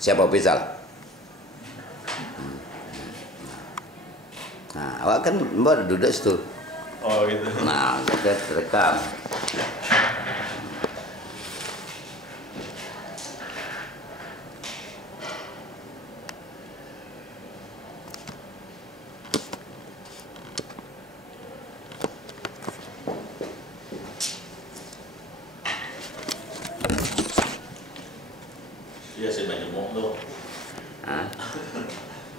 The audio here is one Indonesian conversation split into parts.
Siapa Faisal? Nah, awak kan baru duduk situ. Oh gitu. Nah, kita rekam. Iya, saya banyak tuh. Hah?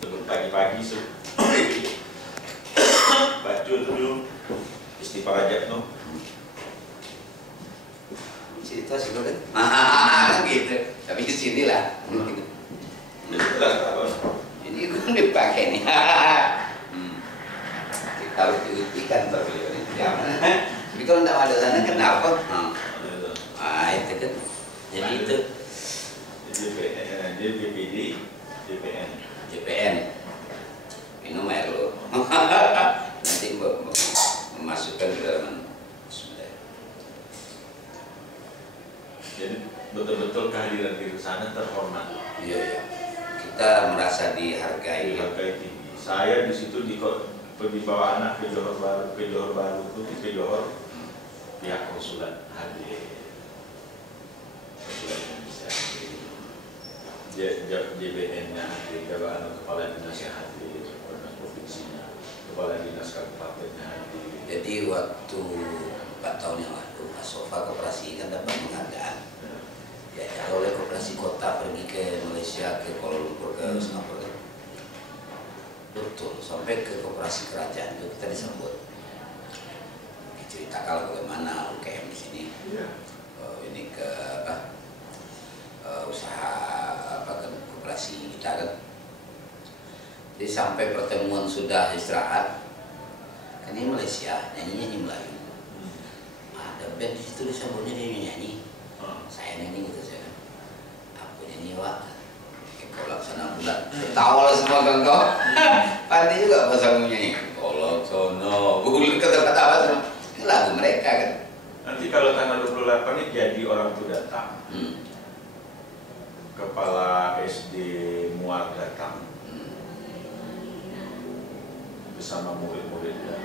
Sebelum pagi-pagi baca dulu istighfar aja tuh. Cerita sih kan? Gitu. Tapi ke sini lah. Ini gue dipakai nih. Kita harus diujikan tapi ini jangan. Tapi kalau tidak ada sana kenapa? Itu kan. Jadi itu. JPD, JPN. JPN. Minum air lo. Nanti memasukkan ke dalam. Jadi betul-betul kehadiran di sana terhormat. Iya, iya. Kita merasa dihargai. Dihargai tinggi. Saya di situ di bawa anak ke Johor Baru itu ke Johor pihak konsulat hadir. Konsulat Indonesia hadir. JBN-nya hadir, kepala dinasnya hadir, kepala dinas provinsinya, kepala dinas kabupatennya hadir. Jadi waktu 4 tahun yang lalu, Asofa Koperasi kan dapat penghargaan. Ya, oleh Koperasi Kota pergi ke Malaysia, ke Kuala Lumpur, ke Singapura. Betul, sampai ke Koperasi Kerajaan itu kita disambut. Diceritakan bagaimana UKM di sini. Ini ke apa? Usaha apa kan koperasi kita kan. Jadi sampai pertemuan sudah istirahat. Kan ini Malaysia, nyanyi Melayu. Ada band di situ disambutnya dia nyanyi. Saya nyanyi gitu saya. Aku nyanyi Wak. Kau laksana bulan. Ketawa semua kan kau. Pasti juga pas aku nyanyi. Kau laksana bulan kata-kata apa semua. Ini lagu mereka kan. Nanti kalau tanggal 28 ini jadi orang tuh datang. Kepala SD Muar datang. Bersama murid-muridnya.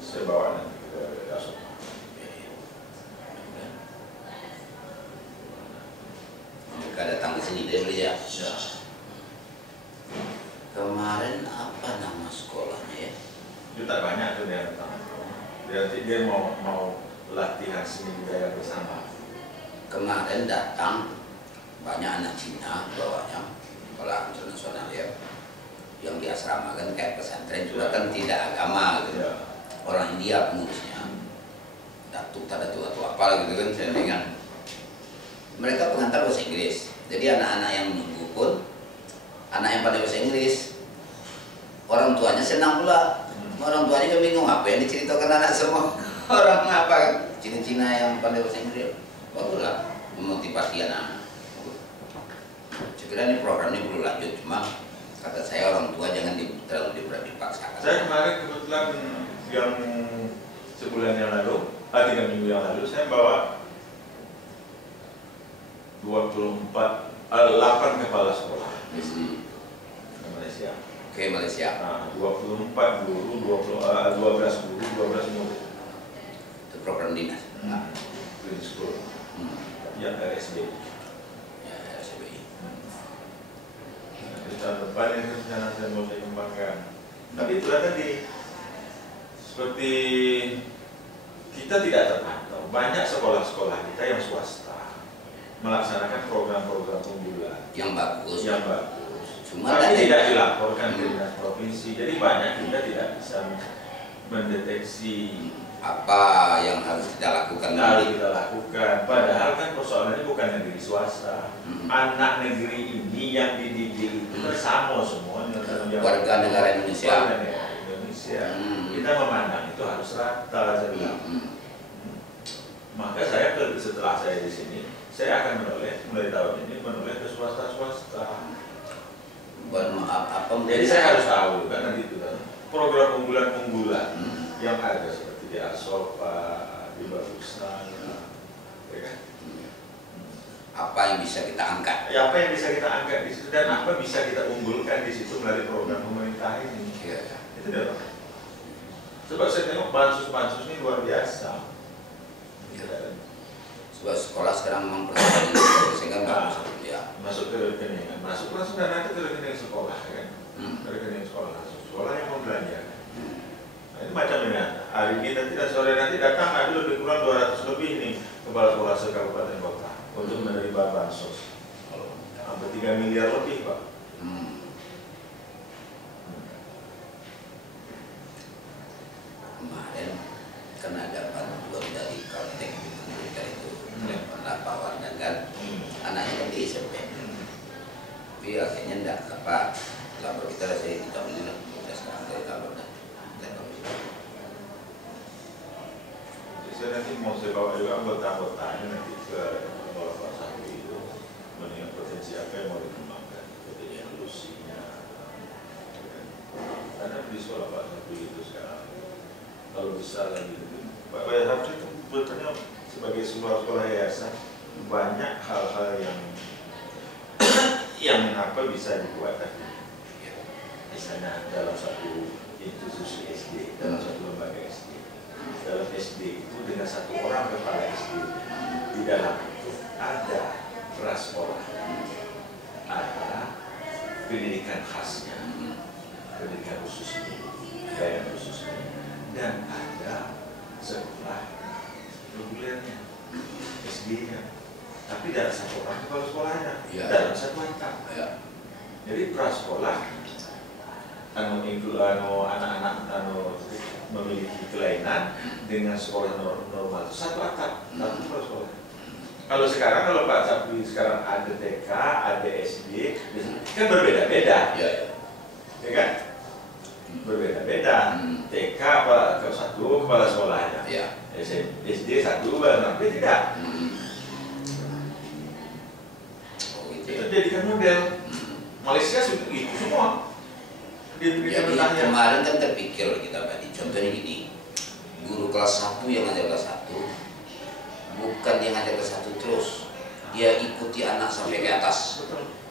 Saya bawa nanti ke Asoka. Mereka datang ke sini dia beli ya. Kemarin apa nama sekolahnya ya? Itu tak banyak tuh dia datang. Dia mau latihan seni budaya bersama. Kemarin datang banyak anak Cina bawahnya sekolah internasional ya, yang di asrama kan kayak pesantren juga kan tidak agama gitu. Orang India pengurusnya, datuk atau apa gitu kan saya ingat. Mereka pengantar bahasa Inggris. Jadi anak-anak yang menunggu pun, anak yang pandai bahasa Inggris, orang tuanya senang pula. Orang tuanya kan bingung apa yang diceritakan anak semua. Orang apa kan? Cina-Cina yang pandai bahasa Inggris. Baguslah memotivasi anak-anak. Saya kira ini program ini perlu lanjut, cuma kata saya orang tua jangan terlalu dipaksakan. Saya kemarin kebetulan yang sebulan yang lalu, 3 minggu yang lalu, saya bawa 8 kepala sekolah SD ke Malaysia. Oke, Malaysia. Nah, 24 guru, 12 guru, 12 murid. Itu program dinas. Green School. Ya, RSB. Ya, RSB. Di tahun depan ini rencana saya mau saya kembangkan. Tapi itu tadi seperti kita tidak terpantau. Banyak sekolah-sekolah kita yang swasta melaksanakan program-program unggulan yang bagus. Cuma tapi tidak dilaporkan ke dinas provinsi. Jadi banyak kita tidak bisa mendeteksi apa yang harus kita lakukan. Padahal kan persoalannya bukan negeri swasta. Anak negeri ini yang dididik itu sama semua warga negara Indonesia. Kita memandang itu harus rata. Maka saya setelah saya di sini, saya akan menoleh mulai tahun ini menoleh ke swasta. Jadi saya harus tahu kan nanti itu kan program unggulan yang ada seperti di Asofa, di Bagusan, ya kan? apa yang bisa kita angkat. Ya, apa yang bisa kita angkat di situ dan apa bisa kita unggulkan di situ melalui program pemerintah ini. Ya. Itu dia. Coba saya tengok bansus ini luar biasa. Ya. Sebab sekolah sekarang memang persoalan sehingga bagus ya. Masuk ke rekening, masuk langsung dan nanti ke rekening sekolah kan. Ke rekening sekolah langsung. Sekolah yang mau belanja. Nah, ini macam ini. Hari ini nanti dan sore nanti datang ada lebih kurang 200 lebih nih kepala sekolah se-kabupaten kota untuk menerima bansos. Hampir 3 miliar lebih, Pak. Kemarin kan ada bantuan dari Kaltek itu telepon Pak Wardan kan, anaknya kan di SMP. Tapi akhirnya enggak apa, lapor kita saya kita beli udah sekarang dari lapor dan Saya nanti mau saya bawa juga anggota-anggotanya nanti ke Bapak Sapi itu melihat potensi apa yang mau dikembangkan, potensi solusinya. Karena di sekolah Pak Sapi itu sekarang kalau bisa lagi, Pak Sapi itu betulnya sebagai sebuah sekolah yayasan banyak hal-hal yang apa bisa dibuat tadi. Misalnya dalam satu institusi SD, dalam satu lembaga SD. Dalam SD itu dengan satu orang kepala SD di dalam itu ada prasekolah, ada pendidikan khasnya, pendidikan khususnya, gaya khususnya, dan ada sekolah regulernya, SD-nya. Tapi dalam satu orang kepala sekolahnya, dalam satu atap. Jadi prasekolah anak-anak memiliki kelainan dengan sekolah normal itu satu atap, satu sekolah. Kalau sekarang kalau Pak Sapi sekarang ada TK, ada SD, kan berbeda-beda, ya kan? Berbeda-beda. TK satu kepala sekolahnya, SD satu, tapi tidak. Itu jadikan model. Malaysia itu semua. Jadi kemarin kan terpikir oleh kita tadi, contohnya gini, guru kelas 1 yang ngajar kelas 1 bukan dia ngajar kelas 1 terus, dia ikuti anak sampai ke atas.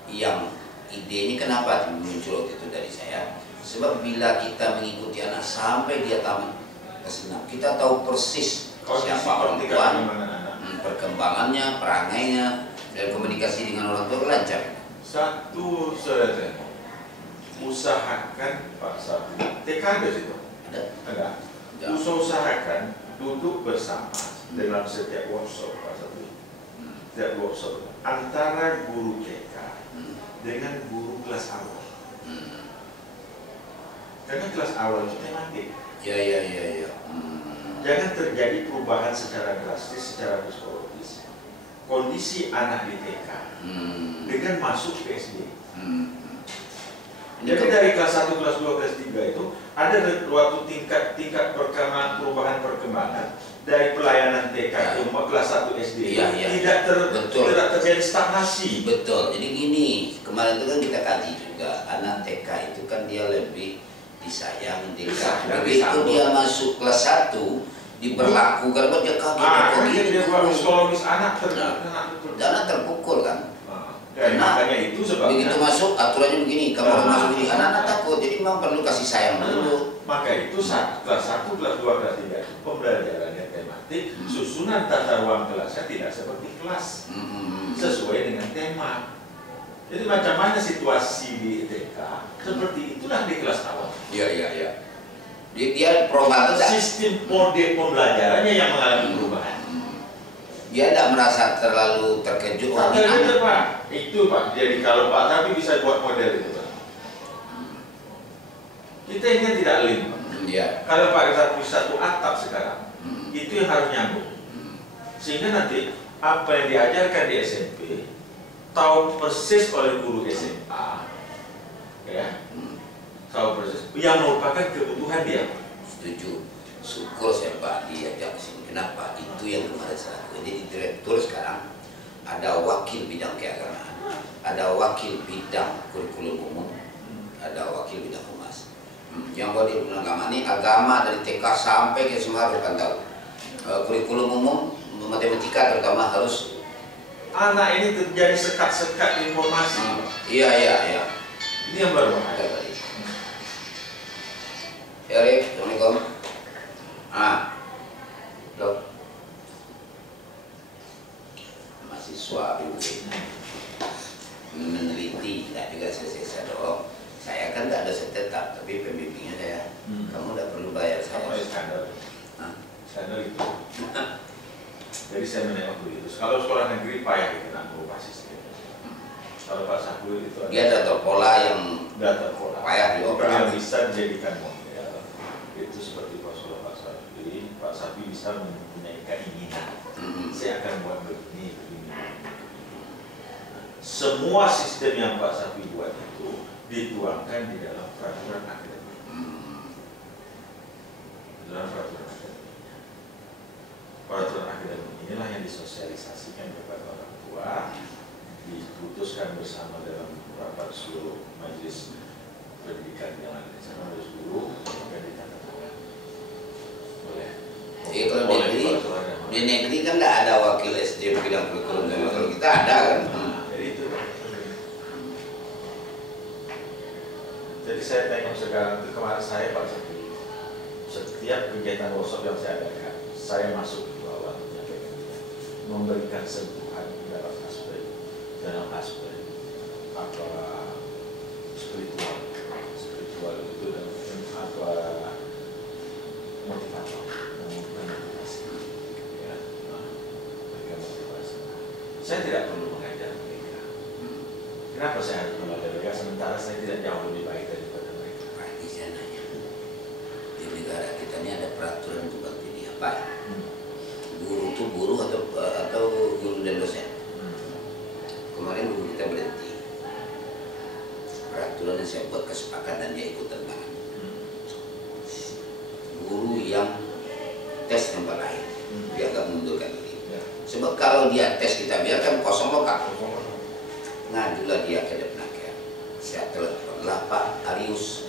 Yang ide ini kenapa muncul waktu itu dari saya, sebab bila kita mengikuti anak sampai dia tamat kelas 6, kita tahu persis siapa orang tua, perkembangannya, perangainya, dan komunikasi dengan orang tua lancar. Satu saja, usahakan Pak Sapi, TK ada situ? Ada. Usahakan duduk bersama dalam setiap workshop Pak Sapi. Setiap workshop antara guru TK dengan guru kelas awal. Karena kelas awal itu tematik. Ya. Jangan terjadi perubahan secara drastis, secara psikologis. Kondisi anak di TK dengan masuk ke SD. Jadi dari kelas 1, kelas 2, kelas 3 itu ada suatu tingkat perubahan perkembangan dari pelayanan TK ke kelas 1 SD tidak terjadi stagnasi. Betul. Jadi gini, kemarin itu kan kita kaji juga anak TK itu kan dia lebih disayang, begitu dia masuk kelas 1 diberlakukan buat dia kaget. Dia psikologis anak terpukul kan. Karena itu sebabnya begitu masuk aturannya begini, kamu harus masuk ini, anak-anak takut, jadi memang perlu kasih sayang dulu. Maka itu kelas 1, kelas 2, kelas 3 itu pembelajarannya tematik, susunan tata ruang kelasnya tidak seperti kelas, sesuai dengan tema. Jadi macam mana situasi di TK, seperti itulah di kelas awal. Iya. Dia perubahan sistem mode pembelajarannya yang mengalami perubahan. Dia tidak merasa terlalu terkejut. Terkejut Pak, itu Pak. Jadi kalau Pak Sapi bisa buat model itu Pak. Kita ingin tidak link Pak. Kalau Pak Sapi satu atap sekarang, itu yang harus nyambung. Sehingga nanti apa yang diajarkan di SMP tahu persis oleh guru SMA, ya, tahu persis yang merupakan kebutuhan dia. Setuju. Syukur saya Pak diajak ke sini. Kenapa? Itu yang kemarin saya lakukan. Jadi direktur sekarang ada wakil bidang keagamaan, ada wakil bidang kurikulum umum, ada wakil bidang humas. Yang buat di agama ini agama dari TK sampai ke SMA harus pantau. Kurikulum umum matematika terutama harus anak ini terjadi sekat-sekat informasi. Iya. Ini yang berbahaya. Ya, Rif, Assalamualaikum. Dok. Mahasiswa meneliti, tidak juga selesai dong. Saya kan nggak ada tetap, tapi pembimbingnya saya. Kamu nggak perlu bayar saya. Apa skandal? Skandal itu. Jadi saya menengok begitu. Kalau sekolah negeri payah kita nak merubah sistem. Kalau Pak Sahrul itu dia ada pola yang payah yang bisa dijadikan model. Itu seperti Pak Sahrul. Pak Sahrul bisa mempunyai keinginan. Saya akan buat begini. Semua sistem yang Pak Sahrul buat itu dituangkan di dalam peraturan akademik. Dalam peraturan akademik. Peraturan akademik inilah yang disosialisasikan kepada orang tua, diputuskan bersama dalam rapat seluruh majelis pendidikan yang ada di sana, majelis guru, dan ditandatangani oleh. Jadi kalau di negeri kan tidak ada wakil SDM bidang kurikulum, kalau kita ada kan. Jadi itu. Jadi saya tengok sekarang itu kemarin saya Pak Sapi, setiap kegiatan workshop yang saya adakan, saya masuk ke bawah memberikan sentuhan dalam aspek apa spiritual itu dan apa motivator, motivasi, ya, mereka motivasi. Saya tidak perlu mengajar mereka. Kenapa saya harus mengajar mereka sementara saya tidak jauh lebih baik daripada mereka? Berarti saya nanya, di negara kita ini ada peraturan untuk ini apa? Guru itu guru atau guru dan dosen. Kemarin guru kita berhenti. Peraturan yang saya buat kesepakatan dia ikut tentang guru yang tes tempat lain, dia akan mundurkan diri. Sebab kalau dia tes kita biarkan kosong lokal. Ngajulah dia ke Depnaker. Saya telepon lah Pak Darius